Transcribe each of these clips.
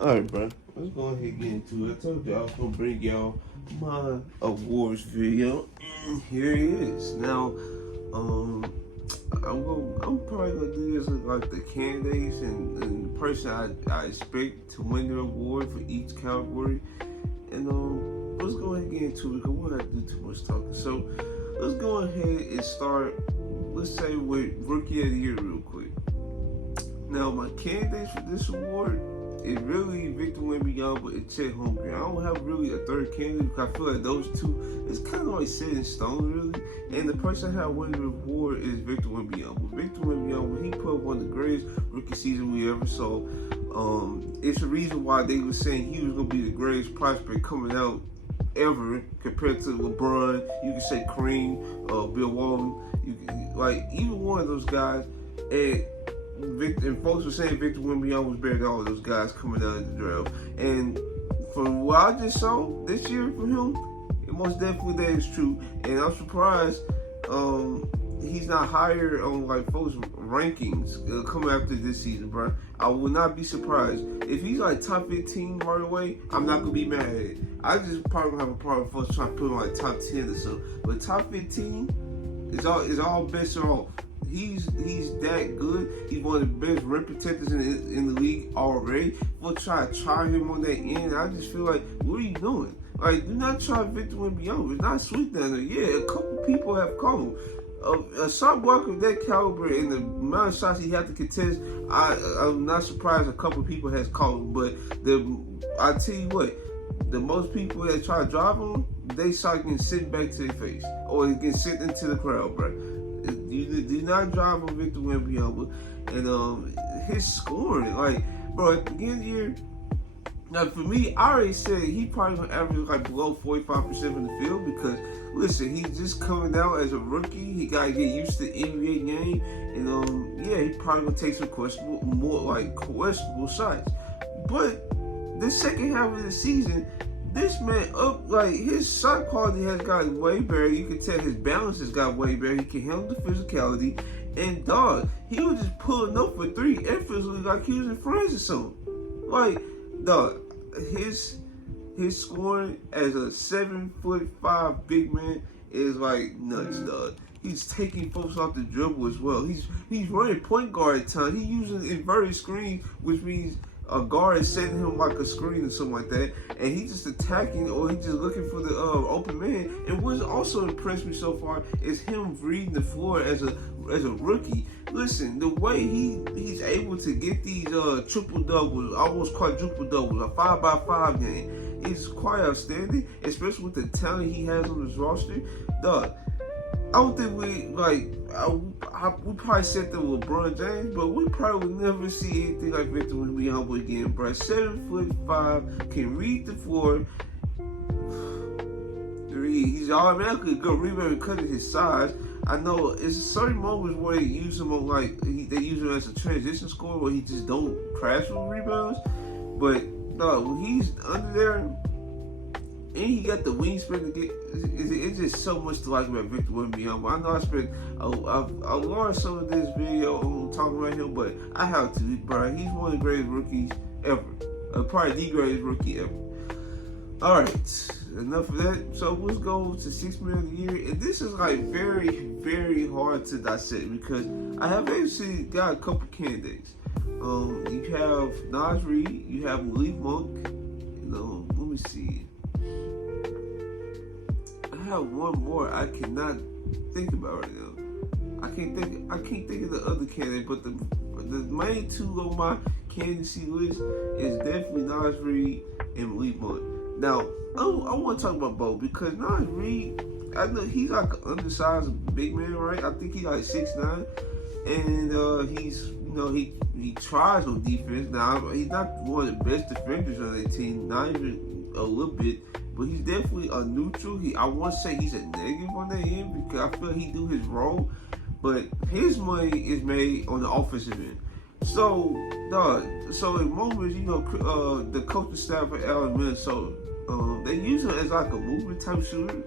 Alright, bro. Let's go ahead and get into it. I told you I was gonna bring y'all my awards video. Here it is. Now, I'm probably gonna do this with like the candidates and the person I expect to win the award for each category. And let's go ahead and get into it because we don't have to do too much talking. So let's go ahead and start. Let's say with Rookie of the Year real quick. Now my candidates for this award is really Victor Wembanyama and Chet Holmgren. I don't have really a third candidate because I feel like those two is kind of like set in stone really. And the person I have winning the award is Victor Wembanyama. Victor Wembanyama, he put one of the greatest rookie season we ever saw. It's the reason why they were saying he was gonna be the greatest prospect coming out ever compared to LeBron. You can say Kareem, Bill Walton. You can, like even one of those guys. And folks were saying Victor Wembanyama was better than all of those guys coming out of the draft. And from what I just saw this year from him, it most definitely that is true. And I'm surprised he's not higher on like folks' rankings coming after this season, bro. I would not be surprised if he's like top 15 right away. I'm not gonna be mad at it. I just probably gonna have a problem with folks trying to put him like top 10 or something. But top 15 is all bets are off. He's that good. He's one of the best rim protectors in the league already. We'll try him on that end. I just feel like, what are you doing? Like, do not try Victor Wembanyama. It's not sweet down there. Yeah, a couple people have called him. A shot blocker of that caliber and the amount of shots he had to contest, I'm not surprised a couple people has called him. But I tell you what, the most people that try to drive him, they shot getting sent back to their face or getting sent into the crowd, bro. You do not drive on Victor Wembanyama, and his scoring, like, bro, at the beginning of the year, now for me, I already said he probably gonna average like below 45% from the field because, listen, he's just coming out as a rookie. He gotta get used to the NBA game, and yeah, he probably gonna take some questionable shots. But the second half of the season, this man his shot quality has gotten way better. You can tell his balance has got way better. He can handle the physicality. And dog, he was just pulling up for three effortlessly like he was in France or something. Like, dog, his scoring as a 7'5" big man is like nuts, dog. He's taking folks off the dribble as well. He's running point guard at times. He's using inverted screens, which means a guard is setting him like a screen or something like that, and he's just attacking or he's just looking for the open man. And what's also impressed me so far is him reading the floor as a rookie. Listen, the way he's able to get these triple doubles, almost quadruple doubles, a 5x5 game is quite outstanding, especially with the talent he has on his roster. Dog, I don't think we probably said that with LeBron James, but we probably will never see anything like Victor Wembanyama again, bro. 7'5", can read the floor. He's automatically a good rebounder because of his size. I know it's certain moments where they use him on they use him as a transition scorer where he just don't crash with rebounds. But no, when he's under there, and he got the wingspan to get. It's just so much to like about Victor Wembanyama. I know I spent a lot of some of this video on talking about him, but I have to, bro. He's one of the greatest rookies ever. Probably the greatest rookie ever. All right, enough of that. So let's go to 6 Man of the Year, and this is like very, very hard to dissect because I have actually got a couple candidates. You have Naz Reid, you have Malik Monk. Let me see. I have one more I cannot think about right now. I can't think of the other candidate, but the main two on my candidacy list is definitely Naz Reid and Malik Monk. Now, I want to talk about both because Naz Reid, I know he's like an undersized big man, right? I think he's like 6'9", and he's he tries on defense. Now he's not one of the best defenders on their team, not even a little bit. But he's definitely a neutral. I won't say he's a negative on that end because I feel he do his role. But his money is made on the offensive end. So in moments, the coaching staff at Allen, Minnesota, they use him as like a movement type shooter.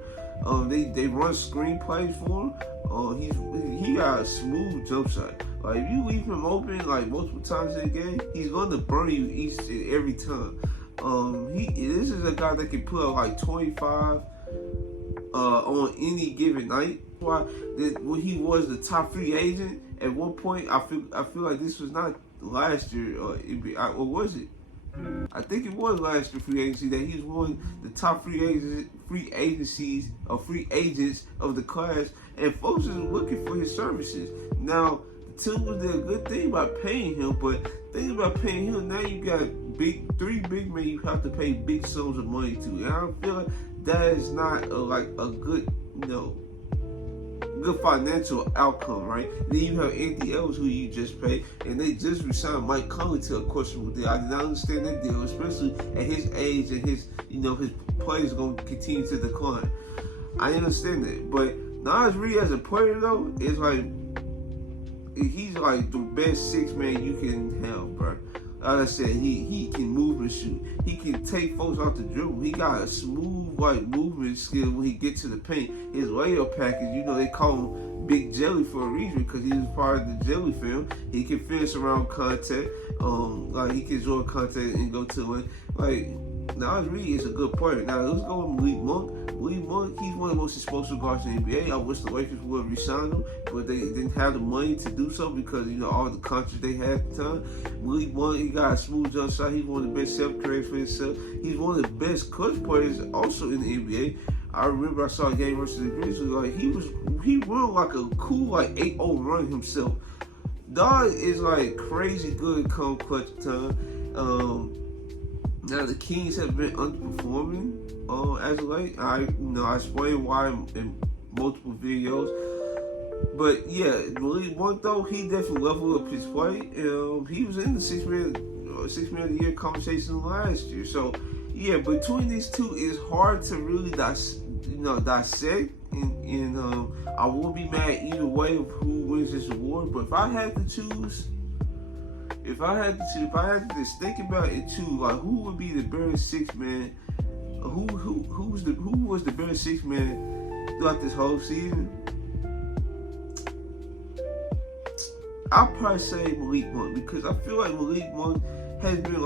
They run screen plays for him. He got a smooth jump shot. Like if you leave him open like multiple times in the game, he's gonna burn you each and every time. This is a guy that can put up like 25 on any given night. Why when he was the top free agent at one point, I feel like this was not last year, or was it? I think it was last year free agency that he was one of the top free agents of the class, and folks is looking for his services. Now the Timberwolves did a good thing by paying him, but think about paying him. Now you got three big men you have to pay big sums of money to, and I feel like that is not a good, good financial outcome, right? Then you have Anthony Edwards, who you just paid, and they just resigned Mike Conley to a questionable deal. I did not understand that deal, especially at his age and his play is going to continue to decline. I understand that, but Naz Reid as a player though is like he's like the best six man you can have, bro. Like I said, he can move and shoot. He can take folks off the dribble. He got a smooth movement skill when he gets to the paint. His layup package, they call him Big Jelly for a reason because he was part of the Jelly film. He can finish around contact. He can draw contact and go to it. Naz Reid is a good player. Now let's go with Malik Monk. Malik Monk, he's one of the most explosive guards in the NBA. I wish the Lakers would resign him, but they didn't have the money to do so because all the contracts they had at the time. Malik Monk, he got a smooth jump shot. He's one of the best self-creators for himself. He's one of the best clutch players also in the NBA. I remember I saw a game versus the Grizzlies. He run like a cool 8-0 run himself. Dog is crazy good come clutch time. Now the Kings have been underperforming as of late. I explained why in multiple videos. But yeah, Malik Monk though, he definitely leveled up his play. He was in the six man of the year conversation last year. So yeah, between these two, it's hard to really dissect. And I won't be mad either way of who wins this award. But if I had to just think about it too, who would be the better six man? Who was the better six man throughout this whole season? I'll probably say Malik Monk because I feel like Malik Monk has been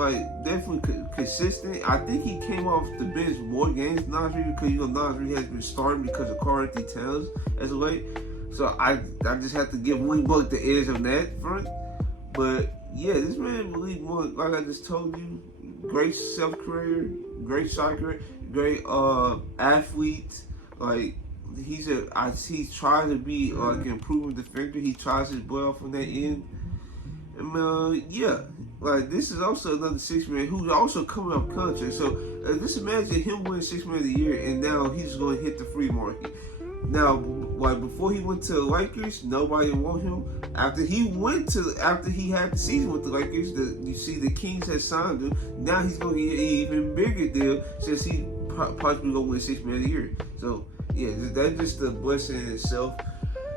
definitely consistent. I think he came off the bench more games than Naz Reid because Naz Reid has been starting because of Karl-Anthony Towns as of late. So I just have to give Malik Monk the edge on that front. But yeah, this man Malik Monk, like I just told you, great self-career, great shot career, great athlete. He's trying to be an improving defender. He tries his butt off on that end. And this is also another six man who's also coming off contract. So just imagine him winning six man of the year, and now he's going to hit the free market. Now, before he went to the Lakers, nobody wanted him. After he had the season with the Lakers, you see the Kings had signed him. Now he's going to get an even bigger deal since he possibly going to win six man of the year. So yeah, that's just a blessing in itself.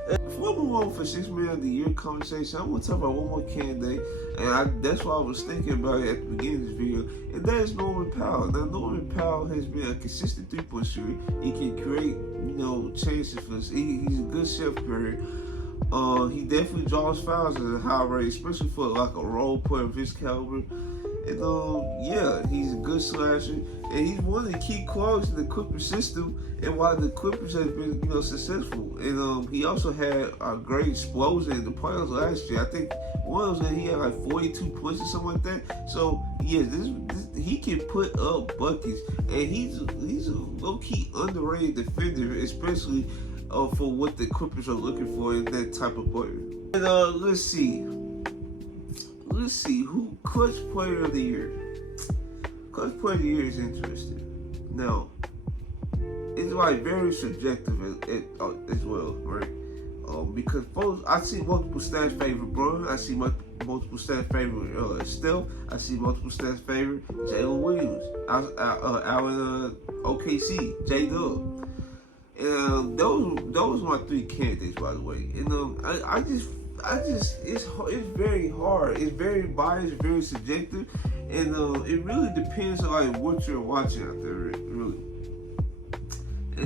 Before we move on for six man of the year conversation, I want to talk about one more candidate, and that's what I was thinking about at the beginning of this video, and that is Norman Powell. Now, Norman Powell has been a consistent three-point shooter. He can create, chances for us. He's a good self-creator. He definitely draws fouls at a high rate, especially for a role player of his caliber. And he's a good slasher, and he's one of the key qualities in the Clippers system, and why the Clippers have been, successful. And he also had a great explosion in the playoffs last year. I think one of those he had 42 points or something like that. So yeah, he can put up buckets, and he's a low-key underrated defender, especially for what the Clippers are looking for in that type of player. And let's see who clutch player of the year. Clutch player of the year is interesting. Now, it's very subjective as well, right? Because folks, I see multiple stats favor Bron. I see multiple stats favor Steph. I see multiple stats favor Jalen Williams. Out in OKC, J-Dub. And those are my three candidates, by the way. And it's very hard. It's very biased, very subjective, and it really depends on what you're watching out there, really.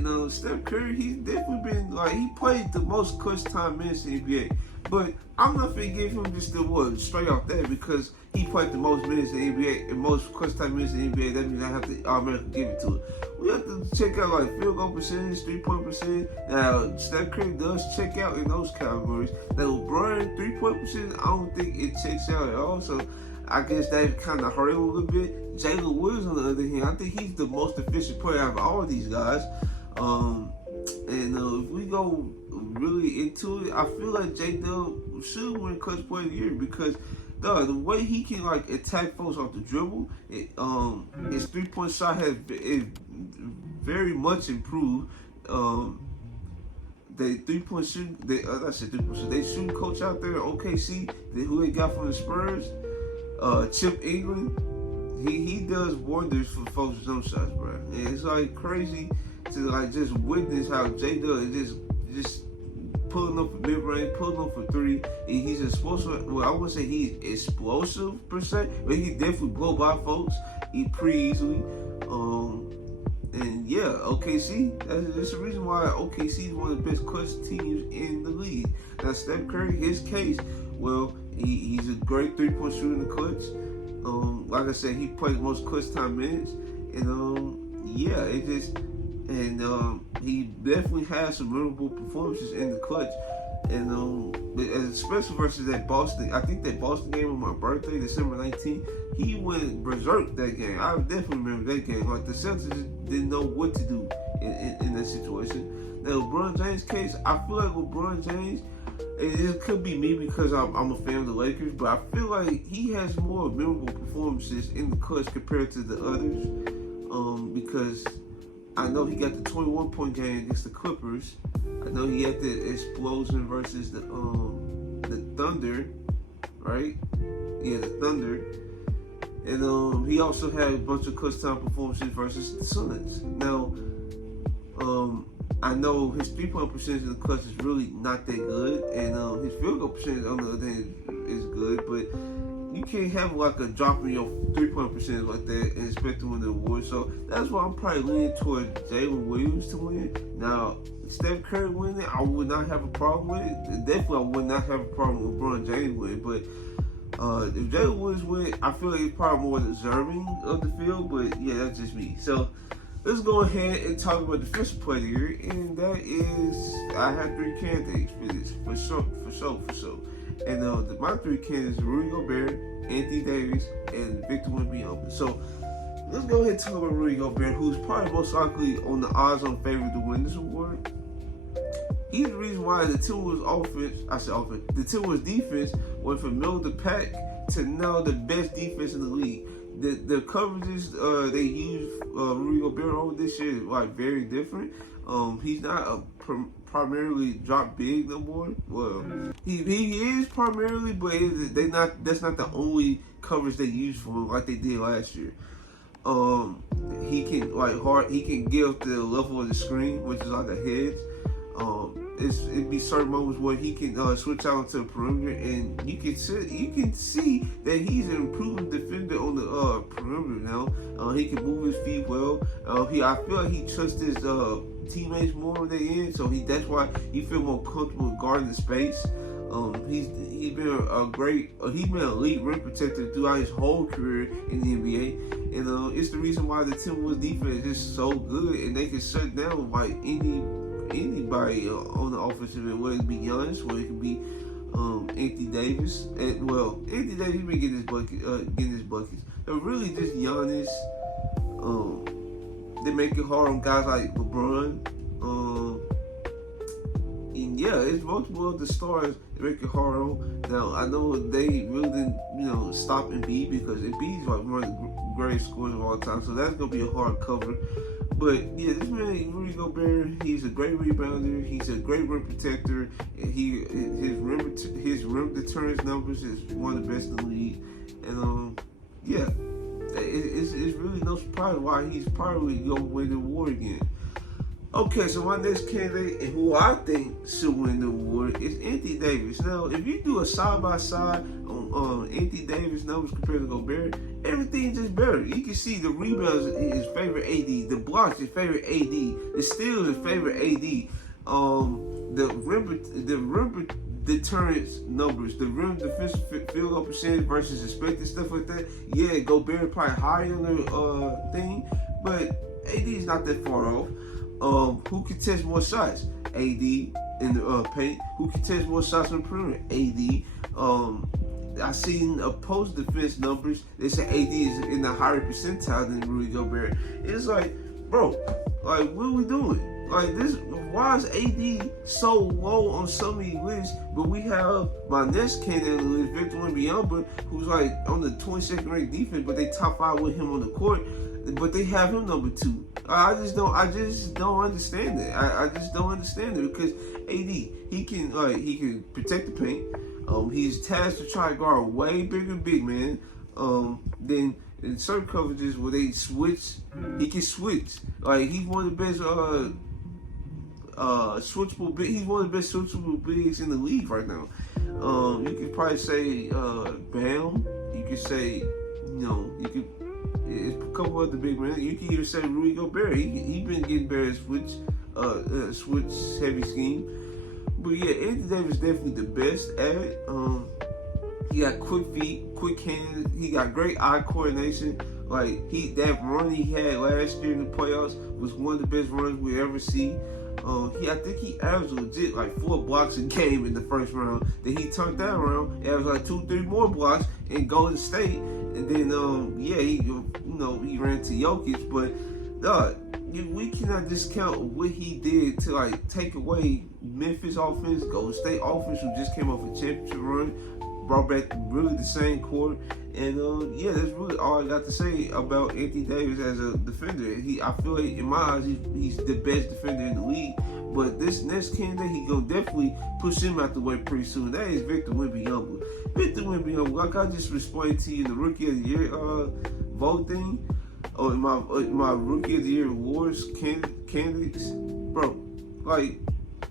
And Steph Curry, he's definitely been like, he played the most clutch time minutes in the NBA. But I'm not gonna give him just the word straight off that because he played the most minutes in the NBA and most clutch time minutes in the NBA. That means I have to automatically give it to it. We have to check out like field goal percentage, 3-point percentage. Now Steph Curry does check out in those categories. Now LeBron 3-point percentage, I don't think it checks out at all. So I guess that kind of hurt him a little bit. Jalen Williams, on the other hand, I think he's the most efficient player out of all of these guys. If we go really into it, I feel like J-Dub should win Clutch Player of the Year because the way he can like attack folks off the dribble, his 3-point shot has very much improved. They 3-point shooting, they shooting coach out there, OKC, who they got from the Spurs, Chip England. He does wonders for folks' jump shots, bro. And it's like crazy to like just witness how J-Dub is just pulling up for mid range, pulling up for three. And he's explosive. Well, I wouldn't say he's explosive per se, but he definitely blow by folks. He pretty easily. And yeah, OKC. That's the reason why OKC is one of the best clutch teams in the league. Now Steph Curry, his case, well, he's a great 3-point shooter in the clutch. Like I said, he played the most clutch time minutes, and yeah, he definitely has some memorable performances in the clutch, and especially versus that Boston. I think that Boston game on my birthday, December 19th, he went berserk that game. I definitely remember that game. Like the Celtics didn't know what to do in that situation. Now LeBron James' case, I feel like LeBron James. It could be me because I'm a fan of the Lakers, but I feel like he has more memorable performances in the clutch compared to the others. Because I know he got the 21-point game against the Clippers. I know he had the explosion versus the Thunder, right? Yeah, the Thunder. And he also had a bunch of clutch time performances versus the Suns. Now, I know his 3-point percentage in the clutch is really not that good, and his field goal percentage on the other hand is good, but you can't have like a drop in your 3-point percentage like that and expect to win the award. So that's why I'm probably leaning towards Jalen Williams to win. Now, Steph Curry winning, I would not have a problem with it. Definitely, I would not have a problem with LeBron James winning, but if Jalen Williams win, I feel like he's probably more deserving of the field, but yeah, that's just me. So let's go ahead and talk about Defensive Player of the Year, and that is, I have 3 candidates for this, for sure. And my 3 candidates are Rudy Gobert, Anthony Davis, and Victor Wembanyama. So let's go ahead and talk about Rudy Gobert, who's probably most likely on the odds-on favorite to win this award. He's the reason why the Timberwolves the Timberwolves defense went from middle of the pack to now the best defense in the league. The coverages they use Rudy Gobert on this year is like very different. He's not a primarily drop big no more. Well, he is primarily, but that's not the only coverage they use for him like they did last year. He can get up to the level of the screen, which is like the heads. It'd be certain moments where he can switch out into the perimeter, and you can see that he's an improving defender on the perimeter now. He can move his feet well. I feel like he trusts his teammates more on the end, so that's why he feel more comfortable guarding the space. He's been he's been an elite rim protector throughout his whole career in the NBA, and it's the reason why the Timberwolves defense is so good, and they can shut down like anybody on the offensive end, whether it be Giannis, whether it could be Anthony Davis. Anthony Davis, he been getting his buckets. But really just Giannis. They make it hard on guys like LeBron. And yeah, it's multiple of the stars that make it hard on. Now, I know they really didn't, stop Embiid because Embiid's like one of the greatest scorers of all time. So that's going to be a hard cover. But yeah, this man, Rudy Gobert, he's a great rebounder. He's a great rim protector. And his rim deterrence numbers is one of the best in the league. And yeah, it's really no surprise why he's probably going to win the award again. Okay, so my next candidate, and who I think should win the award, is Anthony Davis. Now, if you do a side-by-side on Anthony Davis numbers compared to Gobert, everything just better. You can see the rebounds is favorite AD, the blocks is favorite AD, the steals is favorite AD, the rim deterrence numbers, the rim defensive field goal percentage versus expected, stuff like that. Yeah, Gobert probably higher on the thing, but AD is not that far off. Who can test more shots? AD in the paint. Who can test more shots on the perimeter? AD. I seen opposed defense numbers. They say AD is in the higher percentile than Rudy Gobert. It's like, bro, like what are we doing? Like this, why is AD so low on so many lists? But we have my next candidate on the list, Victor Wembanyama, who's like on the 22nd ranked defense, but they top 5 with him on the court. But they have him number 2. I just don't understand it. I just don't understand it because AD, he can protect the paint. He's tasked to try to guard a way bigger big man. Then in certain coverages where they switch, he can switch. Like he's one of the best switchable big. He's one of the best switchable bigs in the league right now. You could probably say Bam. You could say, it's a couple other big men. You can even say Rudy Gobert. He been getting better at switch heavy scheme. But yeah, Anthony Davis is definitely the best at it. He got quick feet, quick hands. He got great eye coordination. Like that run he had last year in the playoffs was one of the best runs we ever see. I think he averaged legit like 4 blocks a game in the first round. Then he turned that around, averaged like 2-3 more blocks in Golden State, and then he ran to Jokic. But we cannot discount what he did to like take away Memphis offense, Golden State offense, who just came off a championship run, brought back really the same core. And that's really all I got to say about Anthony Davis as a defender. I feel like in my eyes he's the best defender in the league. But this next candidate, he gonna definitely push him out the way pretty soon. That is Victor Wembanyama. Victor Wembanyama, like I just explained to you in the Rookie of the Year vote thing, or in my Rookie of the Year awards candidates, bro. Like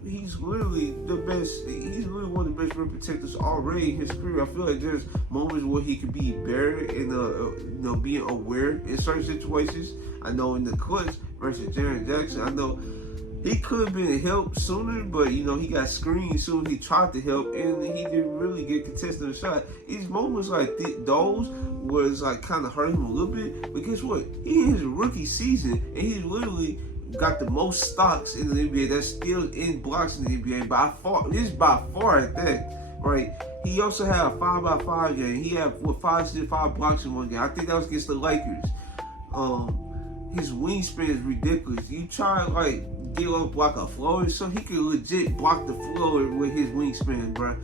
he's literally the best. He's really one of the best rim protectors already in his career. I feel like there's moments where he could be better and being aware in certain situations. I know in the clutch versus Jaren Jackson, I know he could have been helped sooner, but he got screened soon. He tried to help, and he didn't really get contested a shot. These moments like those was like kind of hurt him a little bit. But guess what? He in his rookie season, and he's literally got the most stocks in the NBA that's still in blocks in the NBA by far. This by far at that, right? He also had a 5x5 game. He had 5 blocks in one game. I think that was against the Lakers. His wingspan is ridiculous. You try like get up block a floater, so he can legit block the floater with his wingspan, bro.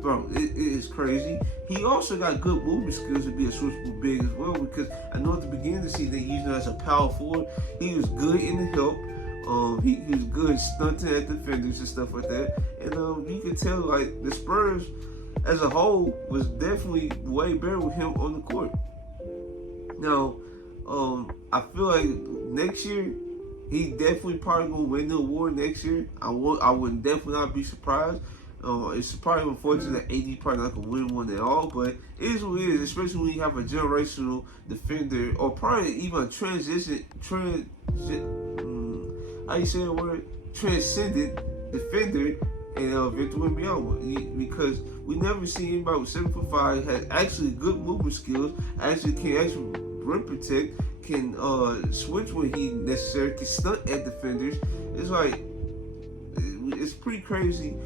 Bro, it is crazy. He also got good movement skills to be a switchable big as well, because I know at the beginning of the season they used him as a power forward. He was good in the help. He was good stunting at defenders and stuff like that. And you can tell like the Spurs as a whole was definitely way better with him on the court. Now, I feel like next year he definitely probably gonna win the award next year. I would definitely not be surprised. It's probably unfortunate that AD probably not gonna win one at all, but it is what it is, especially when you have a generational defender, or probably even a transcendent defender, and Victor Wembanyama, because we never seen anybody with 7'5" has actually good movement skills, can rim protect, can switch when he necessary, can stunt at defenders. It's like it's pretty crazy.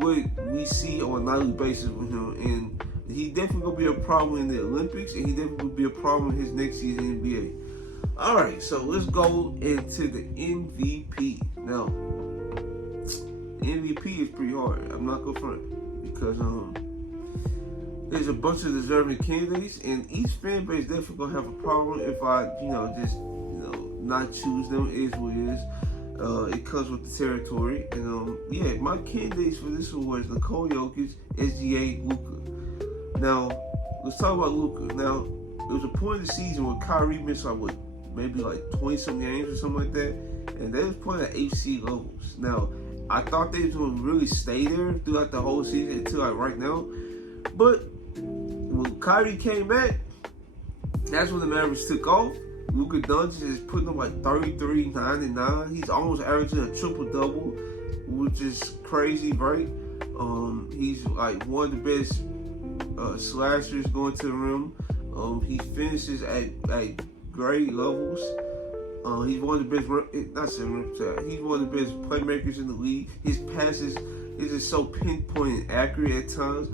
What we see on a nightly basis with him, and he definitely gonna be a problem in the Olympics, and he definitely will be a problem in his next season in the NBA. All right, so let's go into the MVP. Now, the MVP is pretty hard. I'm not gonna front, because there's a bunch of deserving candidates, and each fan base definitely gonna have a problem if I, just not choose them. It is what it is. It comes with the territory. And my candidates for this award is Nikola Jokic, SGA, Luka. Now, let's talk about Luka. Now, there was a point in the season where Kyrie missed maybe 20-some games or something like that, and they was playing at HC levels. Now, I thought they was going to really stay there throughout the whole season until right now, but when Kyrie came back, that's when the Mavericks took off. Luka Doncic is putting up like 33, 9, and 9. He's almost averaging a triple-double, which is crazy, right? He's like one of the best slashers going to the rim. He finishes at great levels. He's one of the best, he's one of the best playmakers in the league. His passes is just so pinpoint and accurate at times.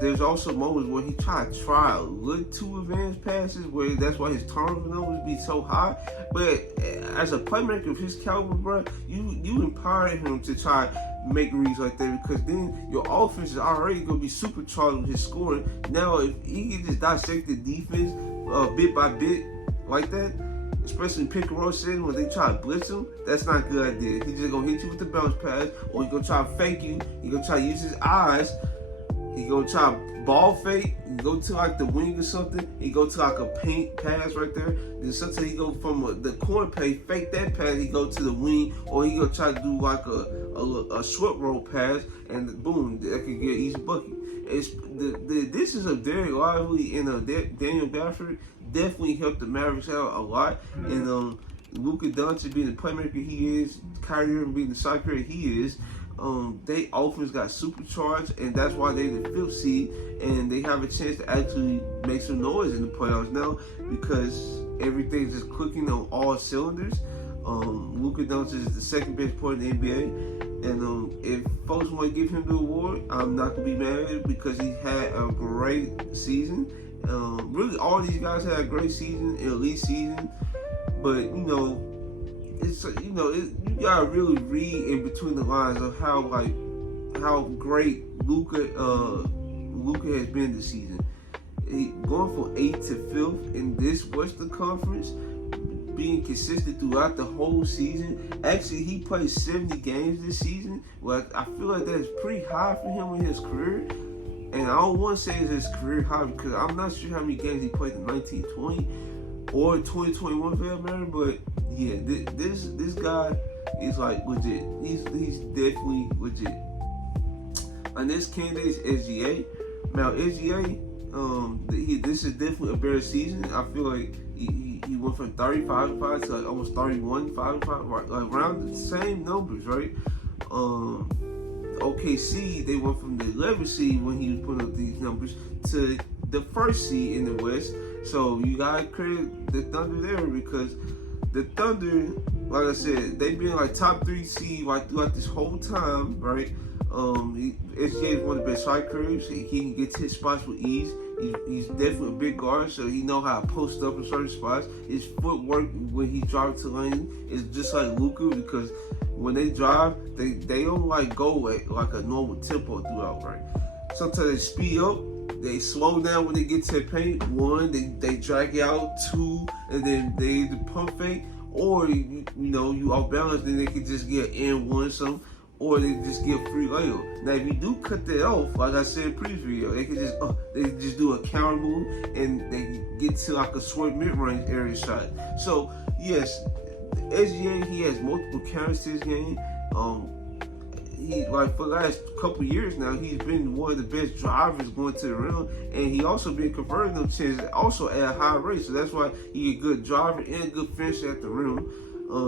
There's also moments where he try a little too advanced passes, where that's why his turnover numbers be so high. But as a playmaker of his caliber, bro, you empower him to try make reads like that, because then your offense is already gonna be supercharged with his scoring. Now, if he can just dissect the defense bit by bit like that, especially in pick and roll setting when they try to blitz him, that's not a good idea. He's just gonna hit you with the bounce pass, or he's gonna try to fake you. He's gonna try to use his eyes. He gonna try ball fake, he go to like the wing or something, he go to like a paint pass right there, then sometimes he go from the corner pass, fake that pass, he go to the wing, or he gonna try to do like a short roll pass, and boom, that could get an easy bucket. This is a Derek Lively and Daniel Gafford definitely helped the Mavericks out a lot, and Luka Doncic being the playmaker he is, Kyrie Irving being the shot creator he is, they offense got supercharged, and that's why they the 5th seed, and they have a chance to actually make some noise in the playoffs now, because everything's just clicking on all cylinders. Luka Doncic is the 2nd best player in the NBA, and if folks want to give him the award, I'm not gonna be mad at it, because he had a great season. Really, all these guys had a great season, an elite season, but it's you gotta really read in between the lines of how great Luka has been this season. Going from 8th to 5th in this Western Conference, being consistent throughout the whole season. Actually, he played 70 games this season. Well, I feel like that's pretty high for him in his career. And I don't want to say it's his career high, because I'm not sure how many games he played in 1920 or 2021 for that matter. But yeah, this guy is like legit. He's definitely legit. And this candidate is SGA. Now SGA, this is definitely a better season. I feel like he went from 35-5 to like almost 31-5, right, like around the same numbers, right? OKC, they went from the 11th seed when he was putting up these numbers to the 1st seed in the West. So you gotta credit the Thunder there, because the Thunder, like I said, they've been like top 3 seed like throughout this whole time, right? SGA is one of the best shot creators. He can get to his spots with ease. He's definitely a big guard, so he know how to post up in certain spots. His footwork when he drives to lane is just like Luka, because when they drive, they don't like go at like a normal tempo throughout, right? Sometimes they speed up, they slow down when they get to the paint. 1, they drag you out. 2, and then they either pump fake, or you off balance, then they can just get an N1 something, or they just get a free layup. Now, if you do cut that off, like I said in the previous video, they can just do a counter move, and they get to like a short mid-range area shot. So yes, SGA, he has multiple counters to his game. He, like, for the last couple years now, he's been one of the best drivers going to the rim, and he also been converting them chances also at a high rate. So that's why he's a good driver and a good finisher at the rim.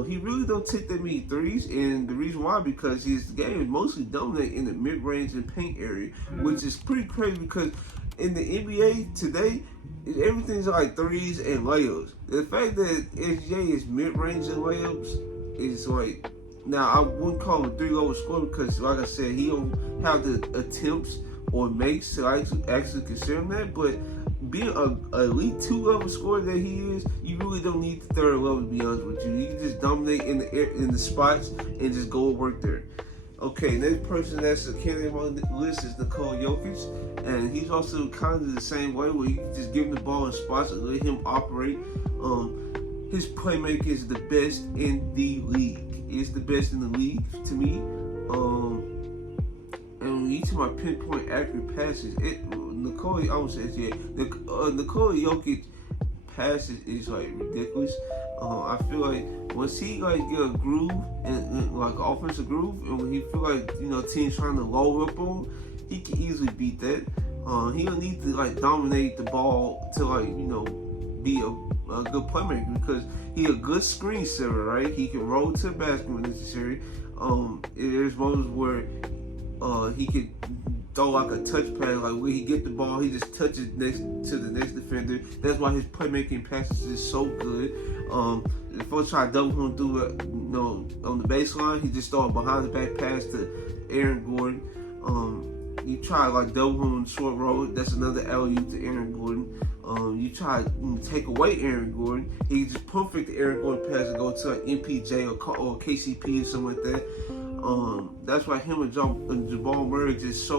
He really don't take that many threes, and the reason why, because his game is mostly dominated in the mid-range and paint area, which is pretty crazy, because in the NBA today, everything's like threes and layups. The fact that SGA is mid-range and layups is like, now I wouldn't call him a 3-level scorer, because like I said, he don't have the attempts or makes to actually consider him that, but being an elite 2-level scorer that he is, you really don't need the 3rd level, to be honest with you. You can just dominate in the spots and just go work there. Okay, next person that's a candidate on the list is Nikola Jokic, and he's also kind of the same way, where you can just give him the ball in spots and let him operate. His playmaking is the best in the league. It's the best in the league to me. And when you talk about pinpoint accurate passes, Nikola Jokic passes is like ridiculous. I feel like once he like get a groove and like offensive groove, and when he feel like teams trying to load up on him, he can easily beat that. He don't need to like dominate the ball to like be a good playmaker, because he a good screen setter, right? He can roll to the basket when necessary. There's moments where he could throw like a touch pass, like when he get the ball, he just touches next to the next defender. That's why his playmaking passes is so good. If folks try to double him through it, on the baseline, he just throw a behind the back pass to Aaron Gordon. You try like double him on the short roll, that's another alley-oop to Aaron Gordon. You try to take away Aaron Gordon, he just perfect the Aaron Gordon pass and go to like MPJ or KCP or something like that. That's why him and Jamal Murray just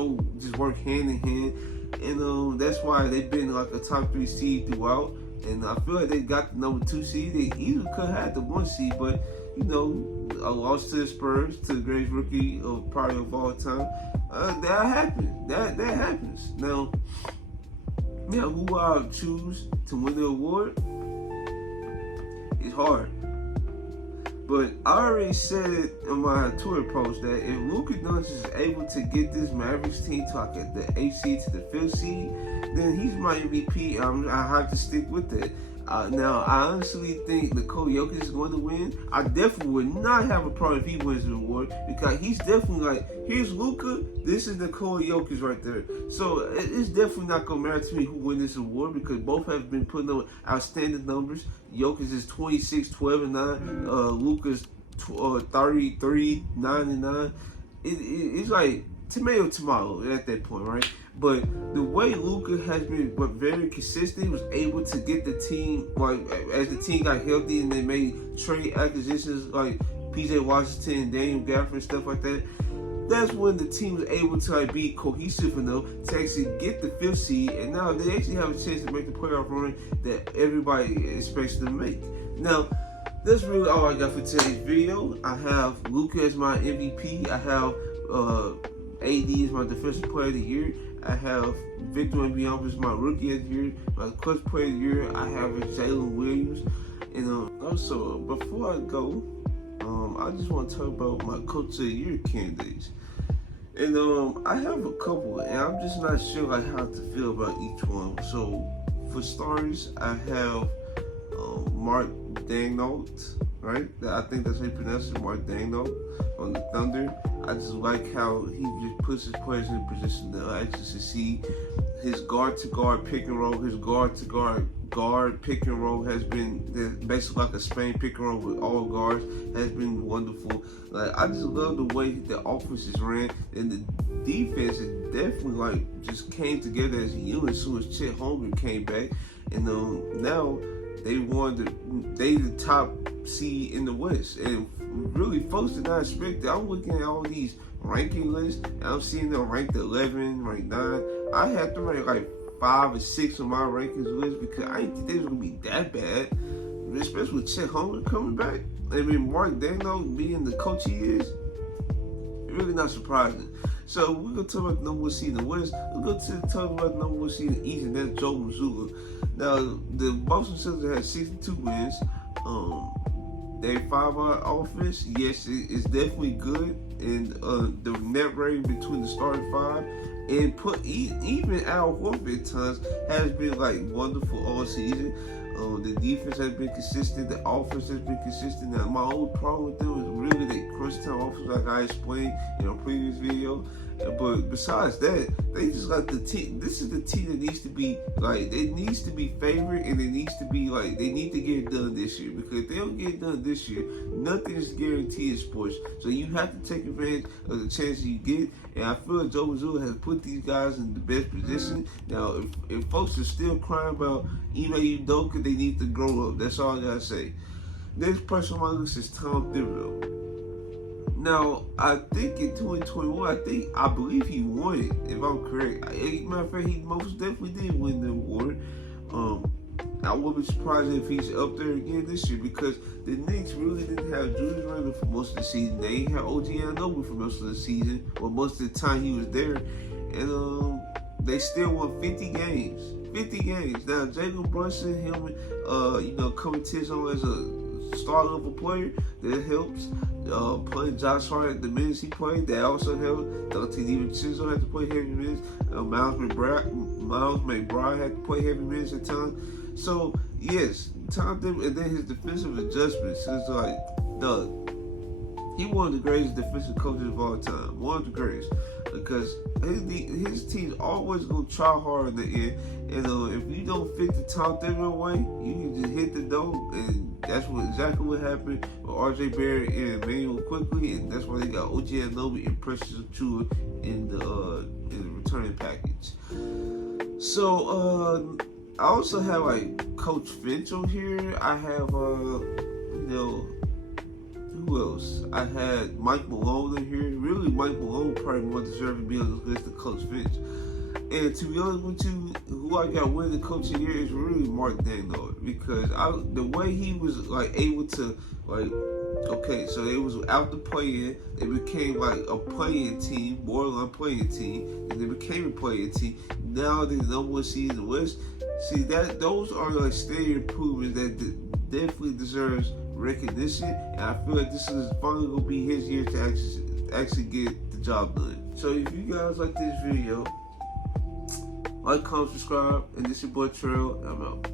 work hand in hand, and that's why they've been like a top 3 seed throughout. And I feel like they got the number 2 seed. They even could have had the 1 seed, but a loss to the Spurs, to the greatest rookie probably of all time. That happened. That happens. Now, who I choose to win the award? It's hard. But I already said it in my Twitter post that if Luka Doncic is able to get this Mavericks team to like the 8th seed to the 5th seed, then he's my MVP. I have to stick with that. Now, I honestly think Nikola Jokic is going to win. I definitely would not have a problem if he wins the award, because he's definitely like, here's Luka, this is Nikola Jokic right there. So it's definitely not going to matter to me who wins this award, because both have been putting up outstanding numbers. Jokic is 26, 12, and 9. Luka's 33, 9, and 9. It's like tomato at that point, right? But the way Luka has been very consistent, was able to get the team, like as the team got healthy and they made trade acquisitions like PJ Washington and Daniel Gafford and stuff like that. That's when the team was able to like be cohesive enough to actually get the 5th seed, and now they actually have a chance to make the playoff run that everybody expects them to make. Now, that's really all I got for today's video. I have Luka as my MVP. I have AD as my Defensive Player of the Year. I have Victor Wembanyama as my Rookie of the Year. My Clutch Player of the Year, I have Jalen Williams. And also, before I go, I just want to talk about my Coach of the Year candidates. And I have a couple, and I'm just not sure like how to feel about each one. So, for starters, I have Mark Daigneault, right? I think that's how you pronounce it, Mark Daigneault on the Thunder. I just like how he just puts his players in a position to actually succeed. His guard-to-guard pick and roll, his guard pick and roll has been basically like a Spain pick and roll with all guards, has been wonderful. Like, I just love the way the offense is ran, and the defense is definitely like just came together as a unit as soon as Chet Holmgren came back, and now they the top seed in the West, and really folks did not expect that. I'm looking at all these ranking lists, and I'm seeing them ranked 11, ranked 9. I had to rank like 5 or 6 on my rankings list, because I didn't think they was gonna be that bad, especially with Chet Holmgren coming back. I mean, Mark Daigneault being the coach he is, really not surprising. So we're gonna talk about the number 1 seed in the West. We're gonna talk about the number 1 seed in the East, and that's Joe Mazzulla. Now, the Boston Celtics had 62 wins. Their 5-hour offense, yes, it's definitely good, and the net rating between the starting 5 and even Al Horford at times has been like wonderful all season. The defense has been consistent. The offense has been consistent. Now, my only problem with them is really the crunch time offense, like I explained in a previous video. But besides that, they just got the team. This is the team that needs to be like, it needs to be favored, and it needs to be like, they need to get it done this year, because if they don't get it done this year, nothing is guaranteed in sports. So you have to take advantage of the chances you get. And I feel like Joe Mazzulla has put these guys in the best position. Now, if folks are still crying about Ime Udoka, they need to grow up. That's all I gotta say. Next person on my list is Tom Thibodeau. Now, I think in 2021, I believe he won it, if I'm correct. Matter of fact, he most definitely did win the award. I wouldn't be surprised if he's up there again this year, because the Knicks really didn't have Julius Randle for most of the season. They didn't have OG Anunoby for most of the season, or most of the time he was there. And they still won 50 games. 50 games. Now, Jalen Brunson, him, coming to his own as a start of a player, that helps. Playing Josh Hart at the minutes he played, that also helped. Dante DiVincenzo had to play heavy minutes. Miles McBride had to play heavy minutes at times. So yes, Tom Thibodeau, and then his defensive adjustments. It's like, Doug, he one of the greatest defensive coaches of all time. One of the greatest. Because his team's always going to try hard in the end. And if you don't fit the Tom Thibodeau way, you can just hit the dough. And that's exactly what happened with R.J. Barrett and Emmanuel quickly. And that's why they got OG Anunoby and Precious Achiuwa in the returning package. So, I also have like Coach Finch on here. I have, who else? I had Mike Malone in here. Really, Mike Malone probably more deserving to be on this list than Coach Finch. And to be honest with you, who I got winning the coach of the year is really Mark Daigneault, because the way he was like able to so it was out the play-in, they became like a play-in team, borderline play-in team, and they became a play-in team. Now they're the number one seed in the West. See, those are like steady improvements that definitely deserves recognition, and I feel like this is finally gonna be his year to actually get the job done. So if you guys like this video, like, comment, subscribe, and this is your boy Trail. I'm out.